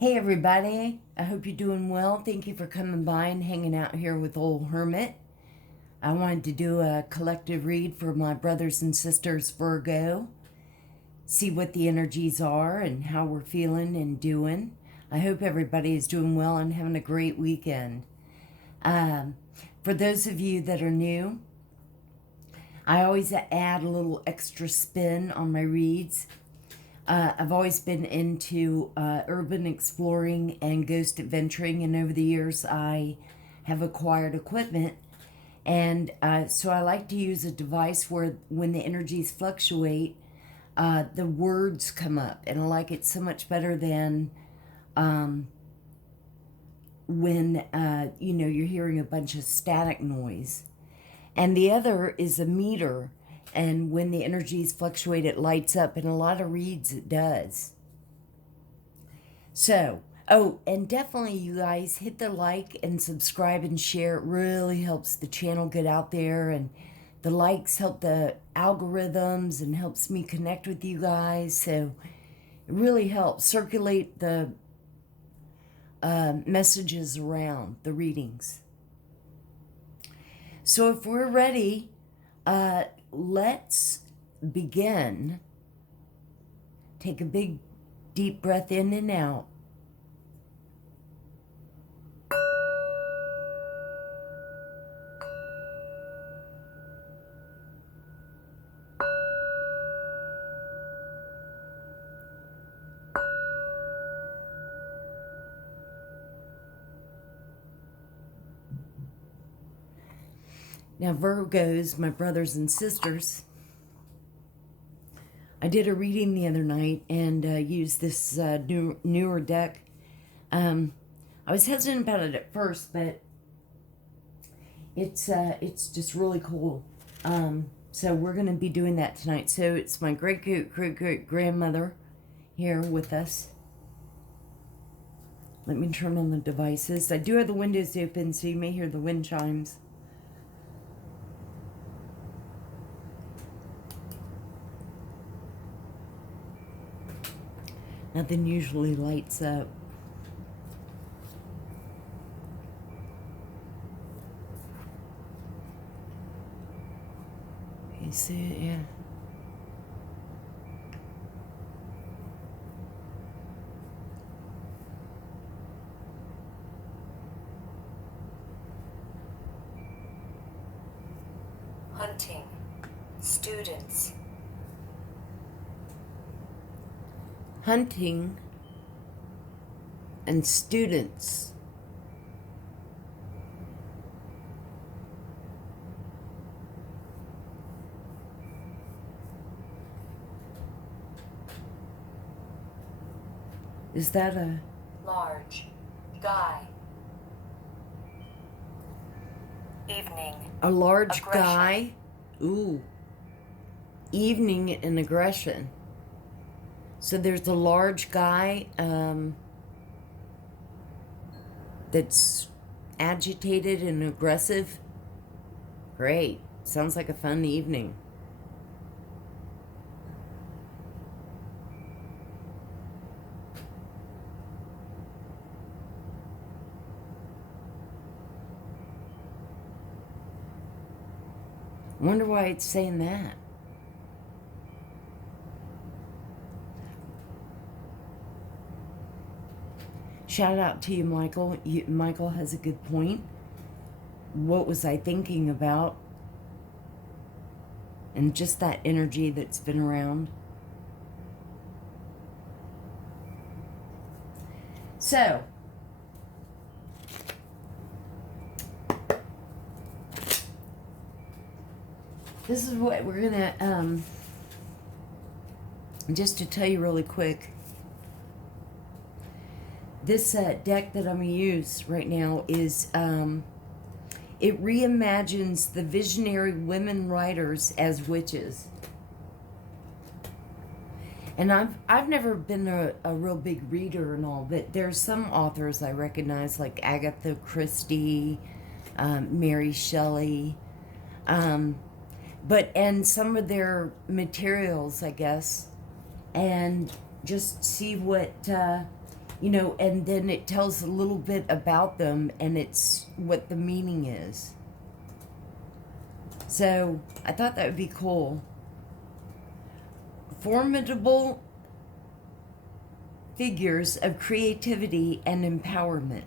Hey everybody, I hope you're doing well. Thank you for coming by and hanging out here with old Hermit. I wanted to do a collective read for my brothers and sisters Virgo, see what the energies are and how we're feeling and doing. I hope everybody is doing well and having a great weekend. For those of you that are new, I always add a little extra spin on my reads. I've always been into urban exploring and ghost adventuring, and over the years I have acquired equipment. And so I like to use a device where when the energies fluctuate, the words come up. And I like it so much better than when, you're hearing a bunch of static noise. And the other is a meter. And when the energies fluctuate, it lights up. And a lot of reads, it does. So, and definitely you guys hit the like and subscribe and share. It really helps the channel get out there. And the likes help the algorithms and helps me connect with you guys. So it really helps circulate the messages around the readings. So if we're ready, let's begin. Take a big deep breath in and out. Now, Virgos, my brothers and sisters, I did a reading the other night and used this newer deck. I was hesitant about it at first, but it's just really cool. So we're going to be doing that tonight. So it's my great grandmother here with us. Let me turn on the devices. I do have the windows open, so you may hear the wind chimes. Nothing usually lights up. You see it? Yeah. Hunting. Students. Hunting and students. Is that a Large. Guy. Evening. large Aggression. guy? Ooh. Evening and aggression. So there's a large guy that's agitated and aggressive. Great. Sounds like a fun evening. I wonder why it's saying that. Shout out to you, Michael. Michael has a good point. What was I thinking about? And just that energy that's been around. So, this is what we're gonna, just to tell you really quick. This deck that I'm going to use right now is, it reimagines the visionary women writers as witches. And I've never been a real big reader and all, but there's some authors I recognize, like Agatha Christie, Mary Shelley, and some of their materials, I guess, and just see what You know, and then it tells a little bit about them and it's what the meaning is. So I thought that would be cool. Formidable figures of creativity and empowerment.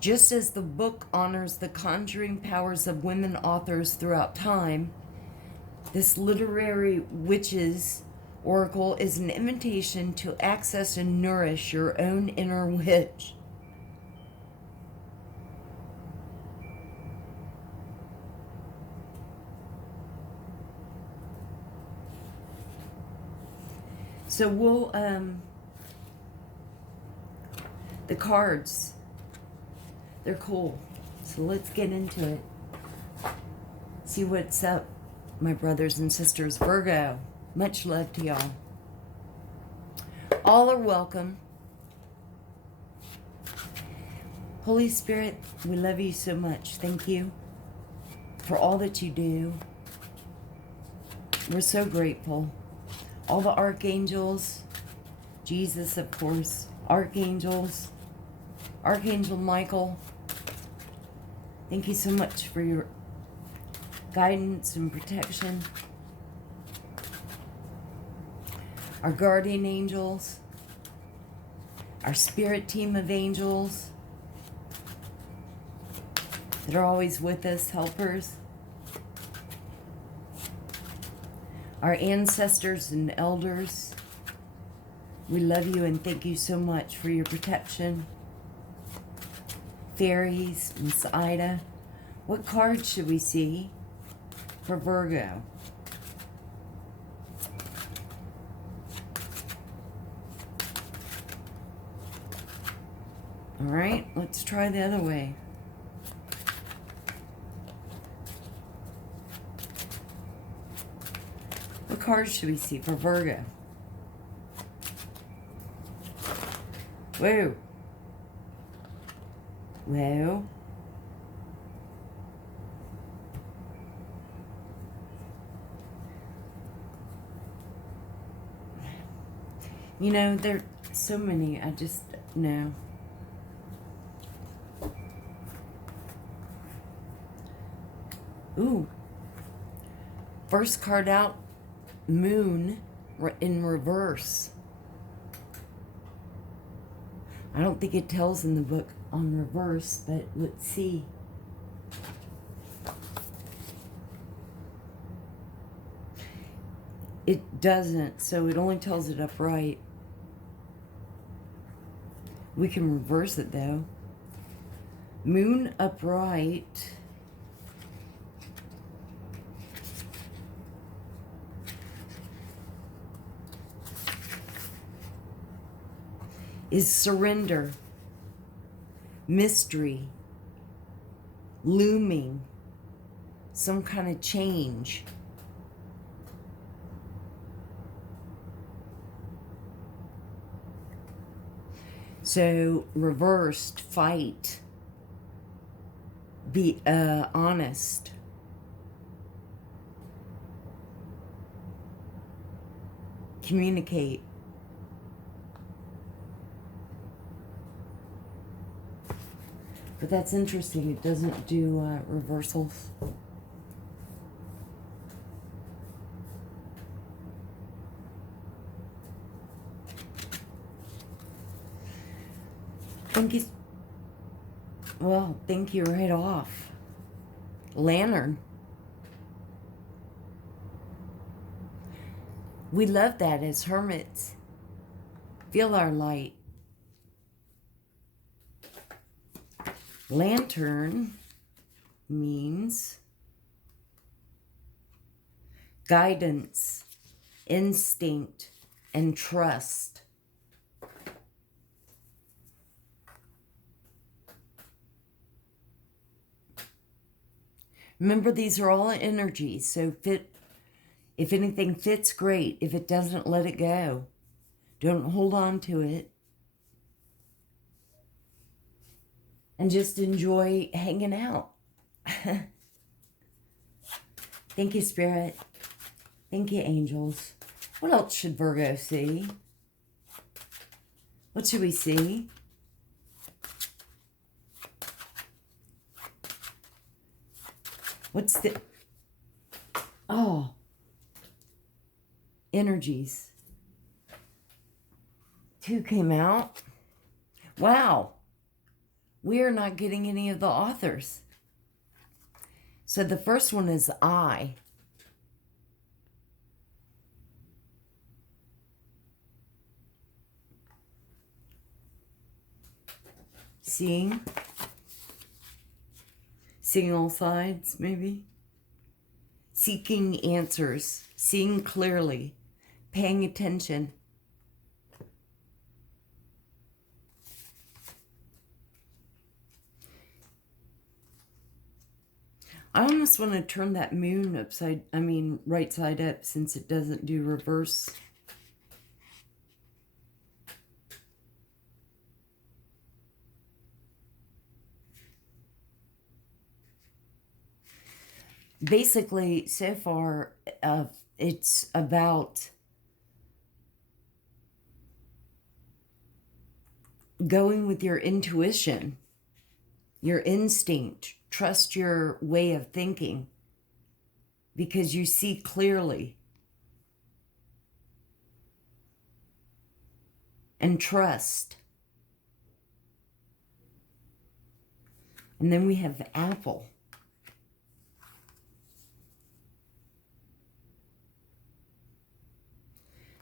Just as the book honors the conjuring powers of women authors throughout time, this literary witch's oracle is an invitation to access and nourish your own inner witch. So we'll, the cards, they're cool. So let's get into it. See what's up, my brothers and sisters. Virgo, much love to y'all. All are welcome. Holy Spirit, we love you so much. Thank you for all that you do. We're so grateful. All the archangels, Jesus, of course, archangels, Archangel Michael, thank you so much for your guidance and protection. Our guardian angels, our spirit team of angels that are always with us, helpers. Our ancestors and elders, we love you and thank you so much for your protection. Fairies, Miss Ida. What cards should we see for Virgo? All right, let's try the other way. What cards should we see for Virgo? Whoa. Whoa. You know, there are so many, I just know. Ooh. First card out, Moon in reverse. I don't think it tells in the book on reverse, but let's see. It doesn't, so it only tells it upright. We can reverse it though. Moon upright. Is surrender, mystery, looming, some kind of change. So reversed, fight, be honest. Communicate. But that's interesting. It doesn't do reversals. Thank you. Well, thank you right off. Lantern. We love that as hermits. Feel our light. Lantern means guidance, instinct, and trust. Remember, these are all energies, so if anything fits, great. If it doesn't, let it go. Don't hold on to it. And just enjoy hanging out. Thank you, Spirit. Thank you, angels. What else should Virgo see? What should we see? What's the... Oh. Energies. 2 came out. Wow. We are not getting any of the authors. So the first one is I. Seeing all sides, maybe. Seeking answers, seeing clearly, paying attention. I almost want to turn that moon right side up, since it doesn't do reverse. Basically, so far, it's about going with your intuition, your instinct. Trust your way of thinking, because you see clearly. And trust. And then we have apple.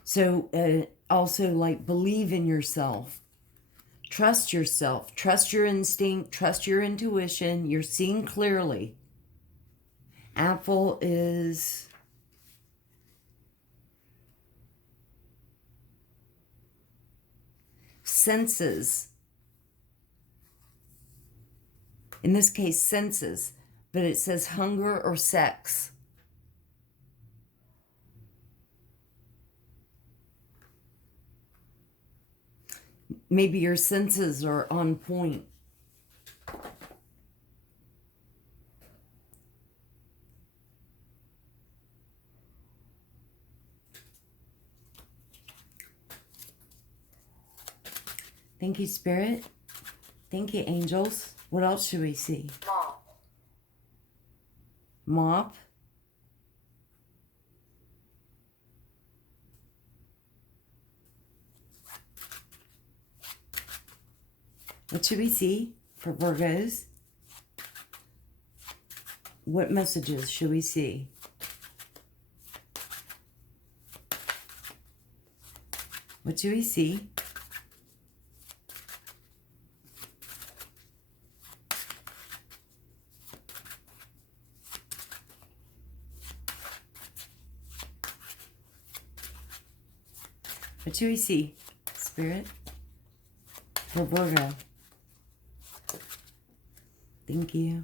So also, like, believe in yourself. Trust yourself. Trust your instinct. Trust your intuition. You're seeing clearly. Apple is... senses. In this case, senses. But it says hunger or sex. Maybe your senses are on point. Thank you, Spirit. Thank you, angels. What else should we see? Mop. Mop. What should we see for Virgos? What messages should we see? What should we see? What should we see, Spirit, for Virgo? Thank you.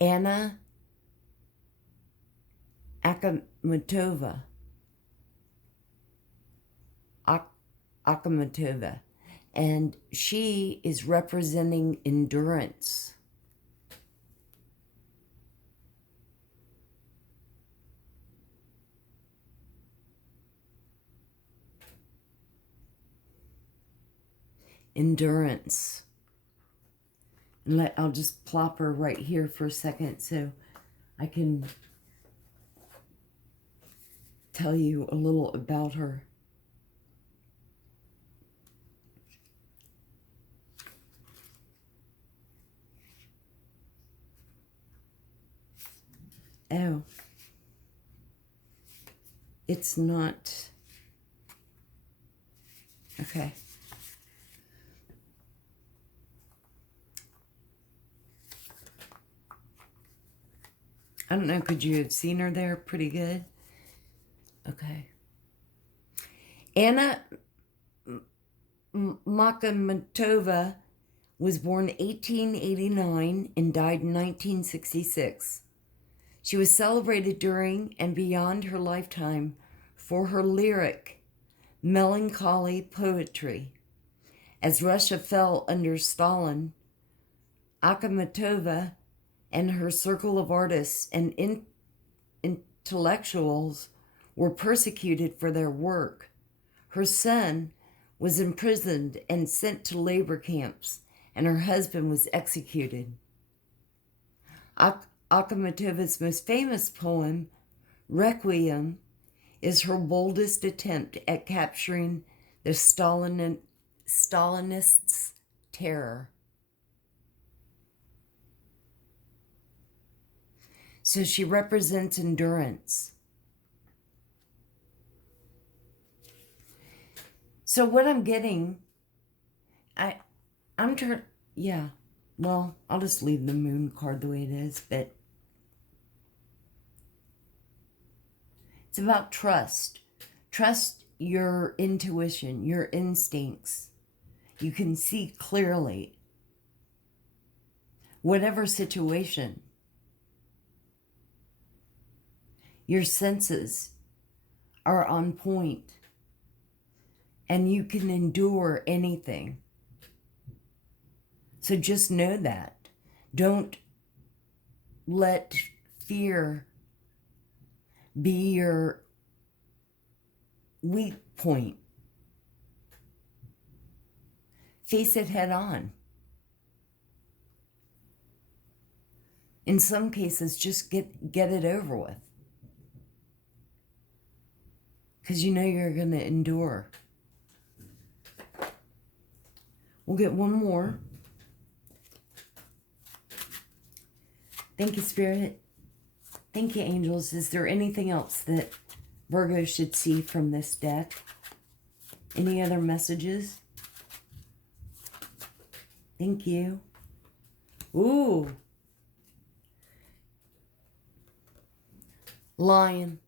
Anna Akamatova. Akamatova. And she is representing endurance. Endurance. And I'll just plop her right here for a second so I can tell you a little about her. Oh. It's not. Okay. I don't know, could you have seen her there pretty good? Okay. Anna Makamatova was born 1889 and died in 1966. She was celebrated during and beyond her lifetime for her lyric, melancholy poetry. As Russia fell under Stalin, Akamatova and her circle of artists and intellectuals were persecuted for their work. Her son was imprisoned and sent to labor camps, and her husband was executed. Akhmatova's most famous poem, Requiem, is her boldest attempt at capturing the Stalinists' terror. So she represents endurance. So what I'm getting, I'm trying, yeah, well, I'll just leave the moon card the way it is, but it's about trust. Trust your intuition, your instincts. You can see clearly. Whatever situation, your senses are on point, and you can endure anything. So just know that. Don't let fear be your weak point. Face it head on. In some cases, just get it over with. Because you know you're going to endure. We'll get one more. Thank you, Spirit. Thank you, angels. Is there anything else that Virgo should see from this deck? Any other messages? Thank you. Ooh. Lion.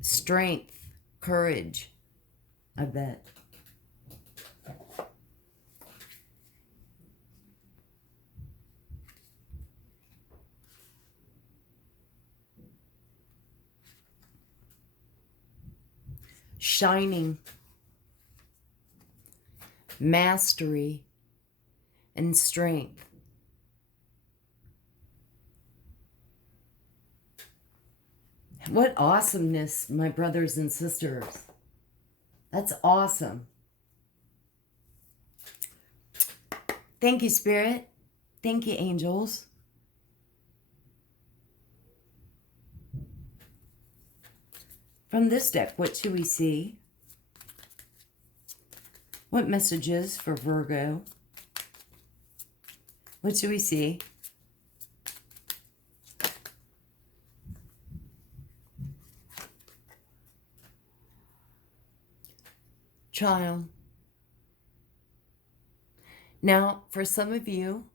Strength. Courage. I bet. Shining, mastery, and strength. What awesomeness, my brothers and sisters. That's awesome. Thank you, Spirit. Thank you, angels. From this deck, what should we see? What messages for Virgo? What should we see? Child. Now, for some of you,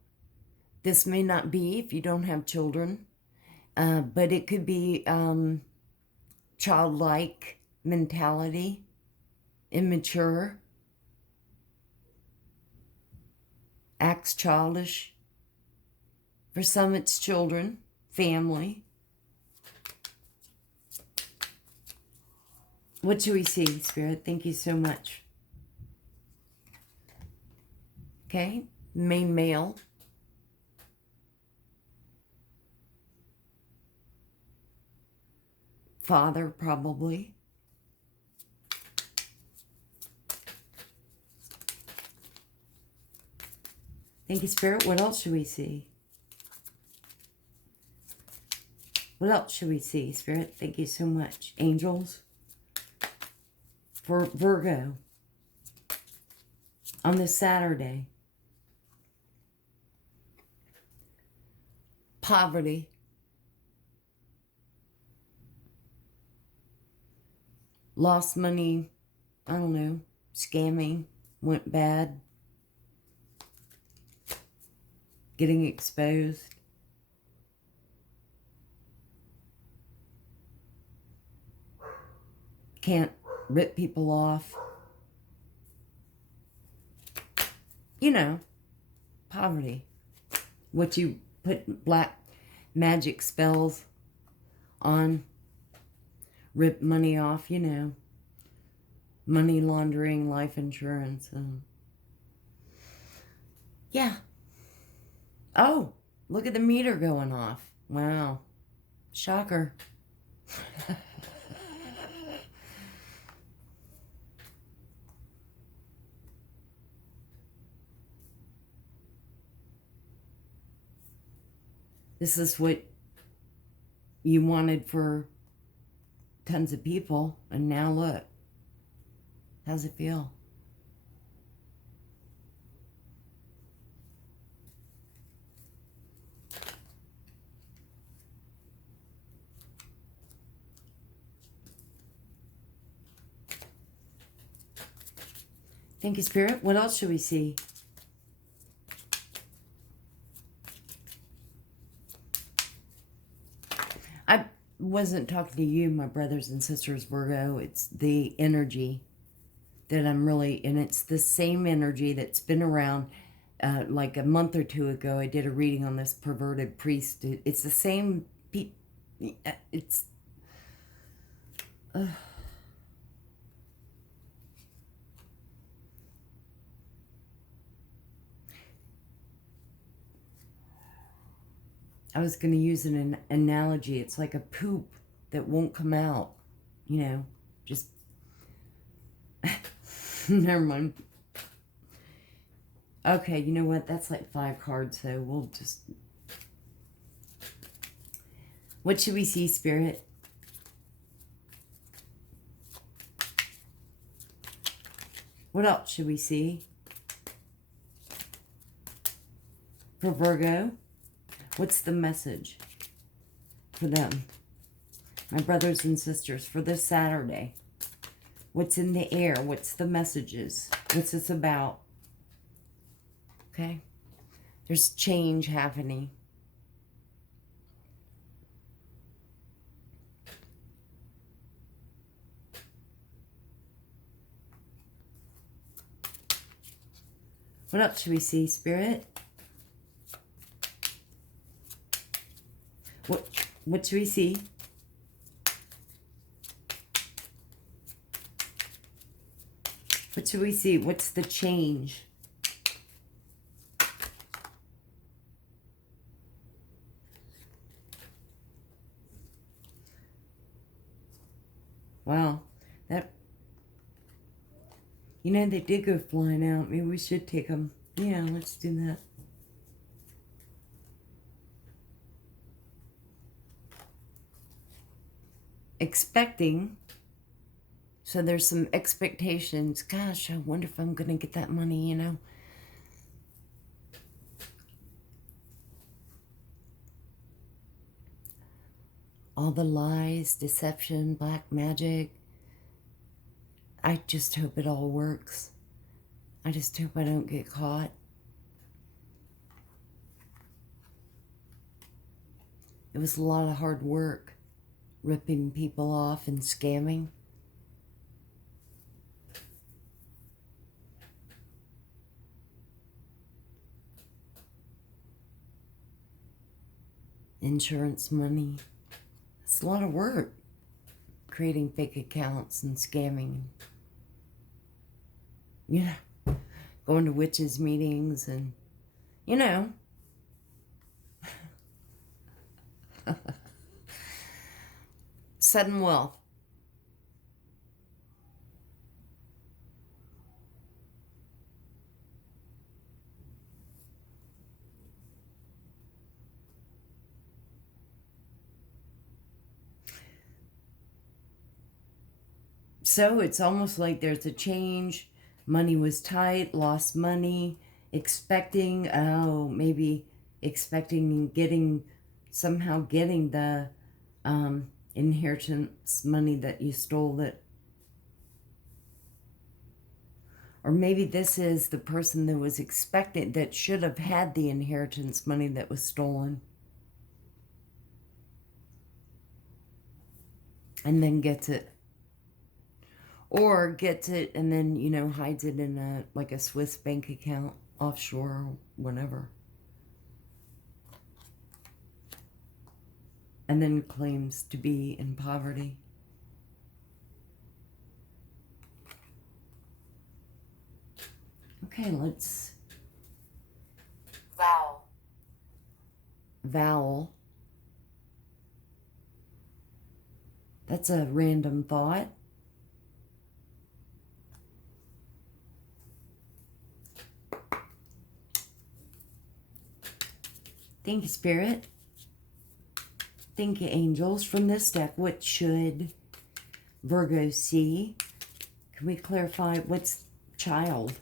this may not be if you don't have children, but it could be childlike mentality, immature, acts childish. For some, it's children, family. What should we see, Spirit? Thank you so much. Okay, main male. Father, probably. Thank you, Spirit. What else should we see? What else should we see, Spirit? Thank you so much. Angels. For Virgo. On this Saturday. Poverty. Lost money, I don't know, scamming, went bad, getting exposed. Can't rip people off. You know, poverty. What you put black magic spells on. Rip money off, you know. Money laundering, life insurance. Yeah. Oh, Look at the meter going off. Wow. Shocker. This is what you wanted for tons of people, and now look. How's it feel? Thank you, Spirit. What else should we see? I wasn't talking to you, my brothers and sisters, Virgo. It's the energy that I'm really, and it's the same energy that's been around. Like a month or two ago, I did a reading on this perverted priest. It's the same. It's. I was going to use an analogy. It's like a poop that won't come out. You know, just. Never mind. Okay, you know what? That's like 5 cards, so we'll just... What should we see, Spirit? What else should we see? For Virgo, what's the message for them? My brothers and sisters, for this Saturday. What's in the air? What's the messages? What's this about? Okay. There's change happening. What else should we see, Spirit? What should we see? What should we see? What's the change? Wow, that, you know, they did go flying out. Maybe we should take them. Yeah, let's do that. Expecting. So there's some expectations. Gosh, I wonder if I'm going to get that money, you know. All the lies, deception, black magic. I just hope it all works. I just hope I don't get caught. It was a lot of hard work, ripping people off and scamming. Insurance money. It's a lot of work, creating fake accounts and scamming. You know, going to witches' meetings and, you know. Sudden wealth. So it's almost like there's a change. Money was tight, lost money, expecting, maybe expecting and getting, somehow getting the inheritance money that you stole, that, or maybe this is the person that was expecting, that should have had the inheritance money that was stolen, and then gets it. Or gets it and then, you know, hides it in a, like a Swiss bank account, offshore, or whatever. And then claims to be in poverty. Okay, let's... Vowel. vowel. That's a random thought. Thank you, Spirit. Thank you, angels. From this deck, what should Virgo see? Can we clarify what's child?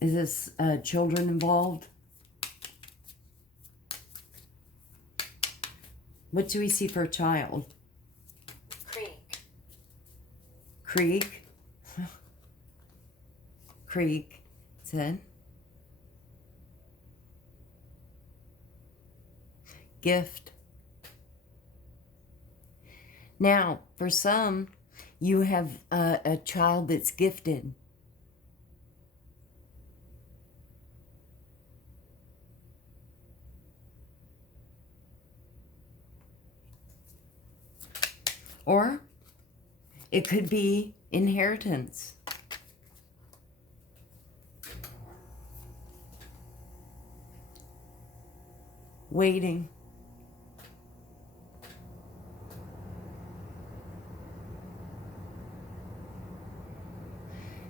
Is this children involved? What do we see for a child? Creek. Creek. Creek, said. Gift. Now, for some, you have a child that's gifted. Or it could be inheritance. Waiting.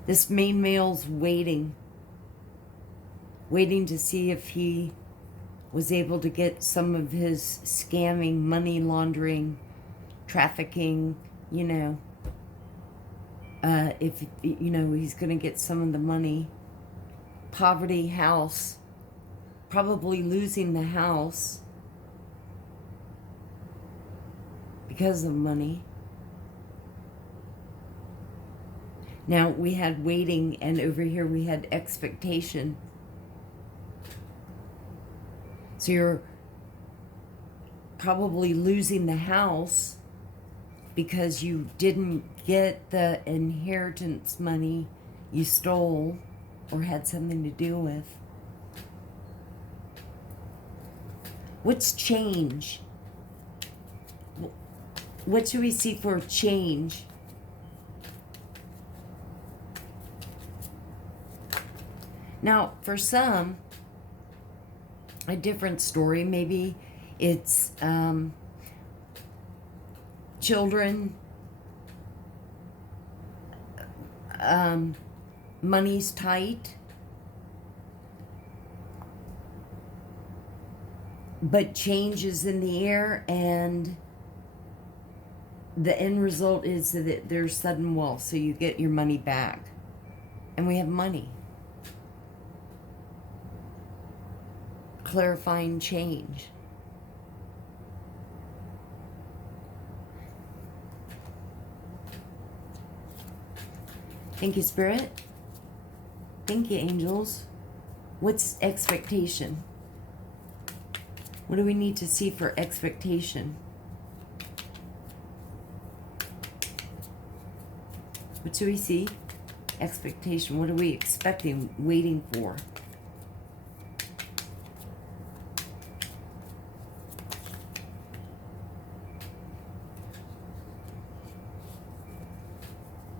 This main male's waiting. Waiting to see if he was able to get some of his scamming, money laundering, trafficking, if, he's going to get some of the money. Poverty, house, probably losing the house because of money. Now we had waiting, and over here we had expectation. So you're probably losing the house because you didn't get the inheritance money you stole or had something to do with. What's change? What should we see for change? Now, for some, a different story. Maybe it's children, money's tight, but change is in the air, and the end result is that there's sudden wealth, so you get your money back. And we have money. Clarifying change. Thank you, Spirit. Thank you, angels. What's expectation? What do we need to see for expectation? What do we see? Expectation. What are we expecting, waiting for?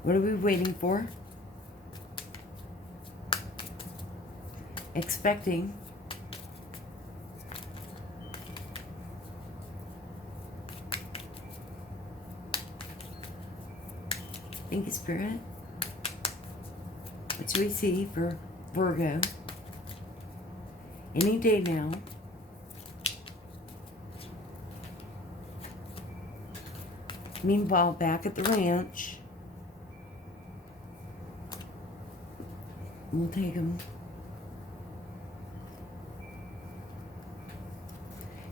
What are we waiting for? Expecting. Thank you, Spirit. What do we see for Virgo? Any day now. Meanwhile, back at the ranch, we'll take them.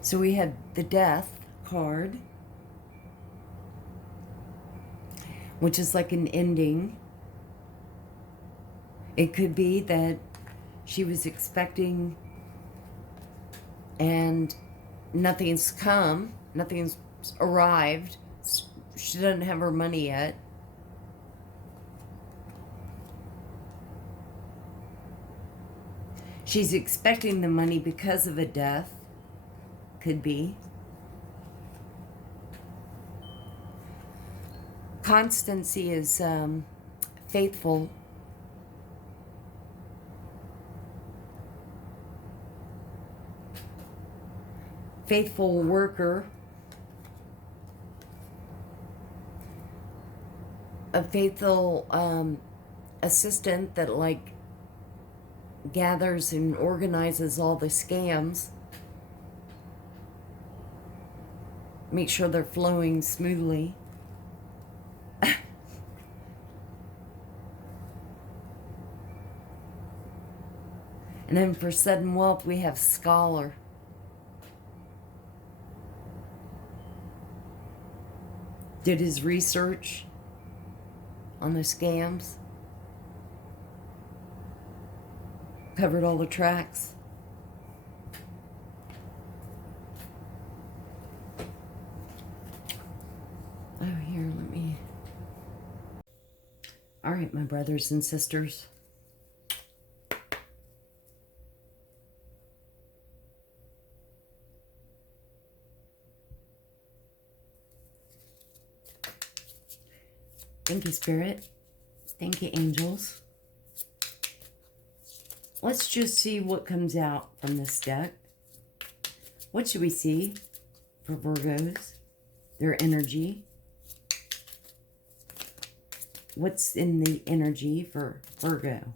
So we had the Death card, which is like an ending. It could be that she was expecting and nothing's come, nothing's arrived. She doesn't have her money yet. She's expecting the money because of a death. Could be. Constancy is faithful. faithful worker, a faithful assistant that like gathers and organizes all the scams, make sure they're flowing smoothly. And then for sudden wealth, we have scholar. Did his research on the scams. Covered all the tracks. Oh, here, let me... All right, my brothers and sisters. Thank you, Spirit. Thank you, angels. Let's just see what comes out from this deck. What should we see for Virgos? Their energy. What's in the energy for Virgo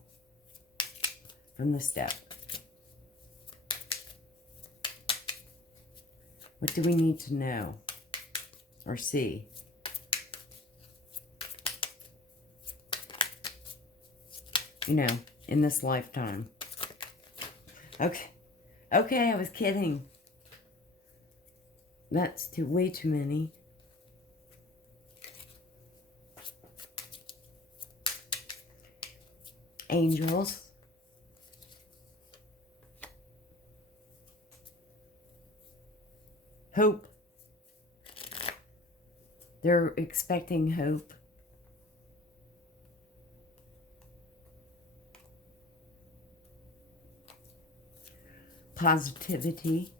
from this deck? What do we need to know or see? You know, in this lifetime. Okay. Okay, I was kidding. That's way too many. Angels. Hope. They're expecting hope. Positivity.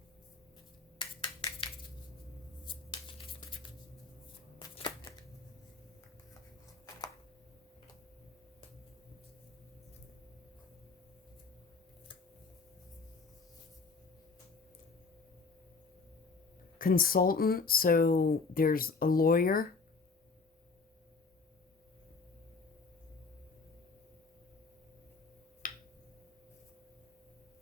Consultant, so there's a lawyer.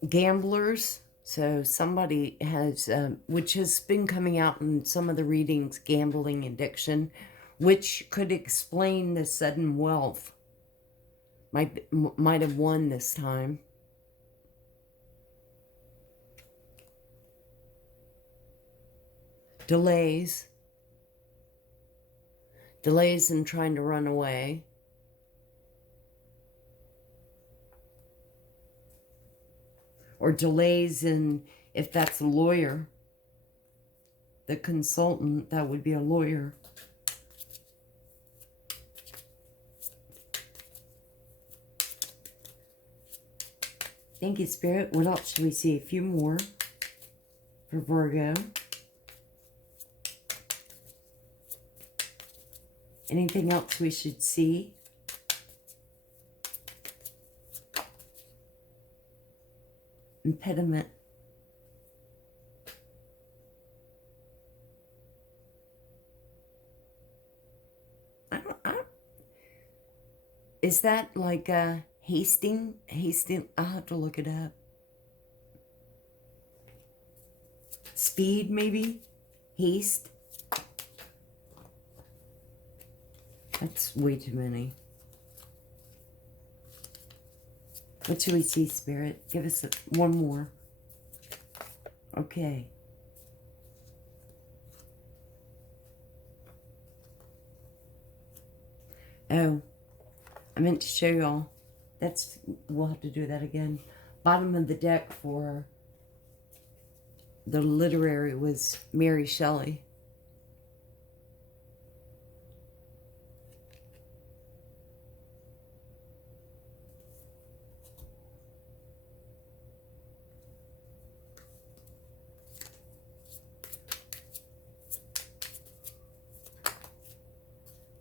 Gamblers. So somebody has, which has been coming out in some of the readings, gambling addiction, which could explain the sudden wealth. Might have won this time. Delays. Delays in trying to run away. Or delays in, if that's a lawyer, the consultant, that would be a lawyer. Thank you, Spirit. What else should we see? A few more for Virgo. Anything else we should see? Impediment. Is that like hasting? I'll have to look it up. Speed, maybe? Haste? That's way too many. What should we see, Spirit? Give us one more. Okay. Oh, I meant to show y'all. We'll have to do that again. Bottom of the deck for the literary was Mary Shelley.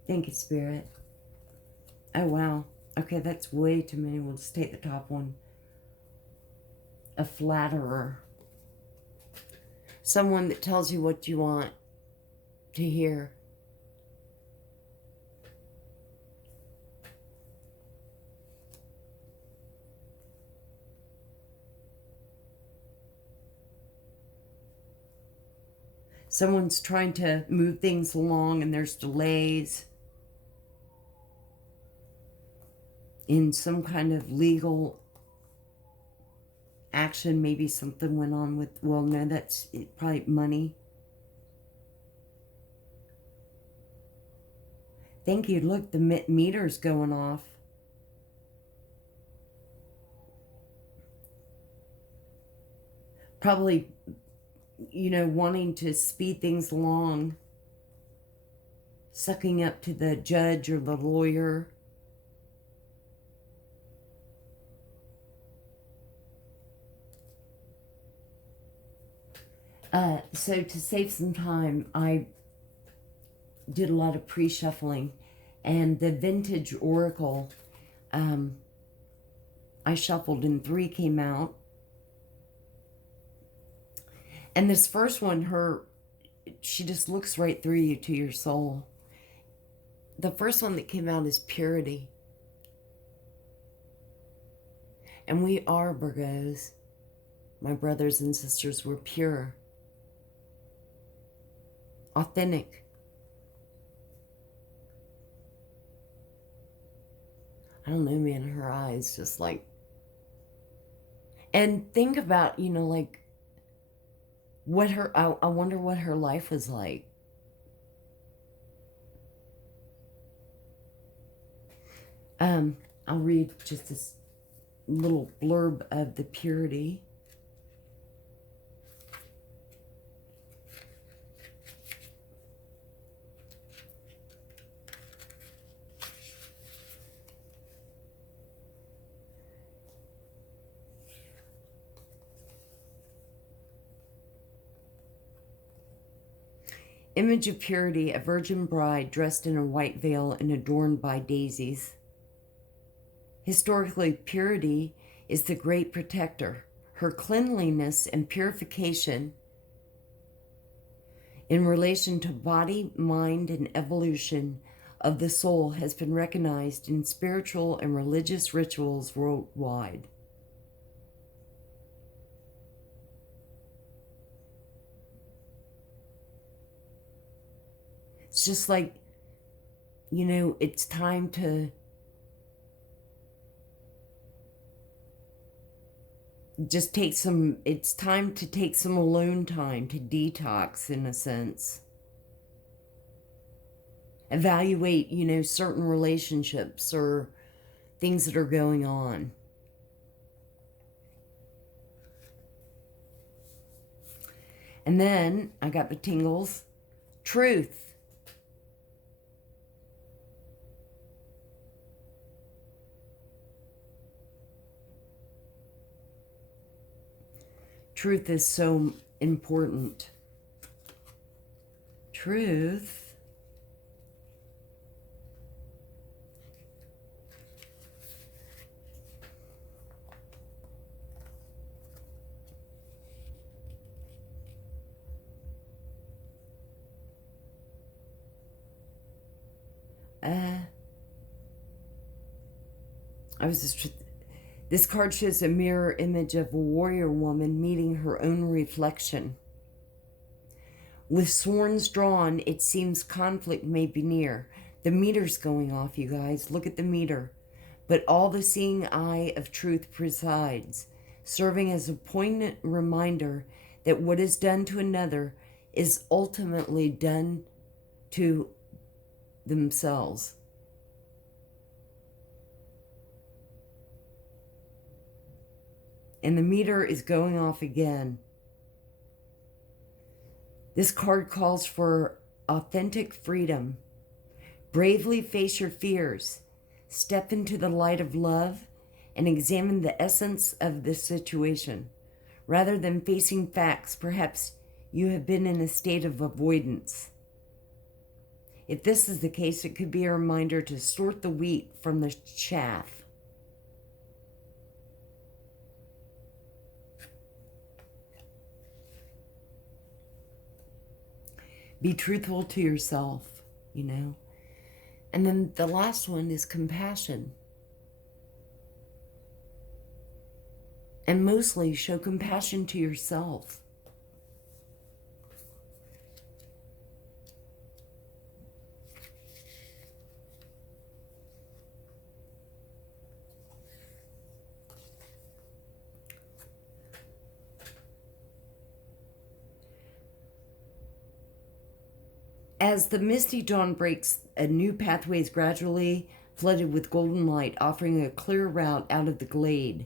Thank you, Spirit. Oh, wow. Okay, that's way too many. We'll just take the top one. A flatterer. Someone that tells you what you want to hear. Someone's trying to move things along and there's delays in some kind of legal action. Maybe something went on with, well, no, that's probably money. Thank you. Look, the meter's going off. Probably, you know, wanting to speed things along. Sucking up to the judge or the lawyer. So to save some time, I did a lot of pre-shuffling, and the vintage oracle I shuffled and 3 came out. And this first one, she just looks right through you to your soul. The first one that came out is purity. And we are Virgos. My brothers and sisters, we're pure. Authentic. I don't know, man, her eyes just like... And think about, you know, like, what her... I wonder what her life was like. I'll read just this little blurb of the purity. Image of purity, a virgin bride dressed in a white veil and adorned by daisies. Historically, purity is the great protector. Her cleanliness and purification in relation to body, mind, and evolution of the soul has been recognized in spiritual and religious rituals worldwide. It's just like, you know, it's time to just take some, it's time to take some alone time to detox, in a sense. Evaluate, you know, certain relationships or things that are going on. And then I got the tingles. Truth. Truth is so important. Truth. This card shows a mirror image of a warrior woman meeting her own reflection. With swords drawn, it seems conflict may be near. The meter's going off, you guys. Look at the meter. But all the seeing eye of truth presides, serving as a poignant reminder that what is done to another is ultimately done to themselves. And the meter is going off again. This card calls for authentic freedom. Bravely face your fears. Step into the light of love and examine the essence of this situation. Rather than facing facts, perhaps you have been in a state of avoidance. If this is the case, it could be a reminder to sort the wheat from the chaff. Be truthful to yourself, you know. And then the last one is compassion. And mostly show compassion to yourself. As the misty dawn breaks, a new pathway is gradually flooded with golden light, offering a clear route out of the glade.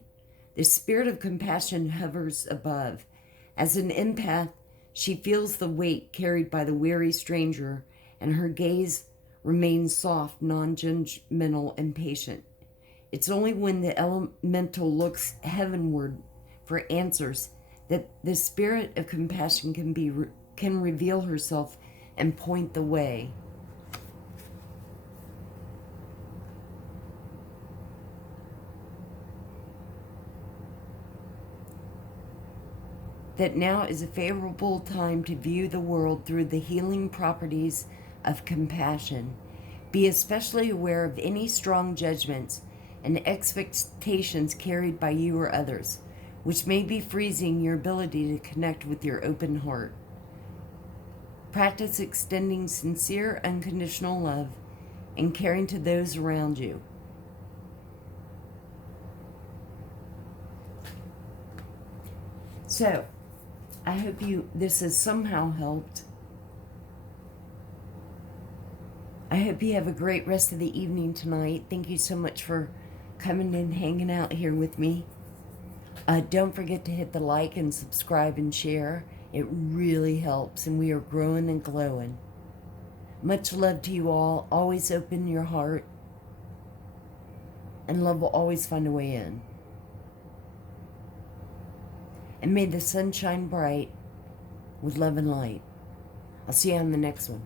The spirit of compassion hovers above. As an empath, she feels the weight carried by the weary stranger, and her gaze remains soft, non-judgmental, and patient. It's only when the elemental looks heavenward for answers that the spirit of compassion can reveal herself and point the way. That now is a favorable time to view the world through the healing properties of compassion. Be especially aware of any strong judgments and expectations carried by you or others, which may be freezing your ability to connect with your open heart. Practice extending sincere, unconditional love and caring to those around you. So, I hope this has somehow helped. I hope you have a great rest of the evening tonight. Thank you so much for coming and hanging out here with me. Don't forget to hit the like and subscribe and share. It really helps, and we are growing and glowing. Much love to you all. Always open your heart, and love will always find a way in. And may the sun shine bright with love and light. I'll see you on the next one.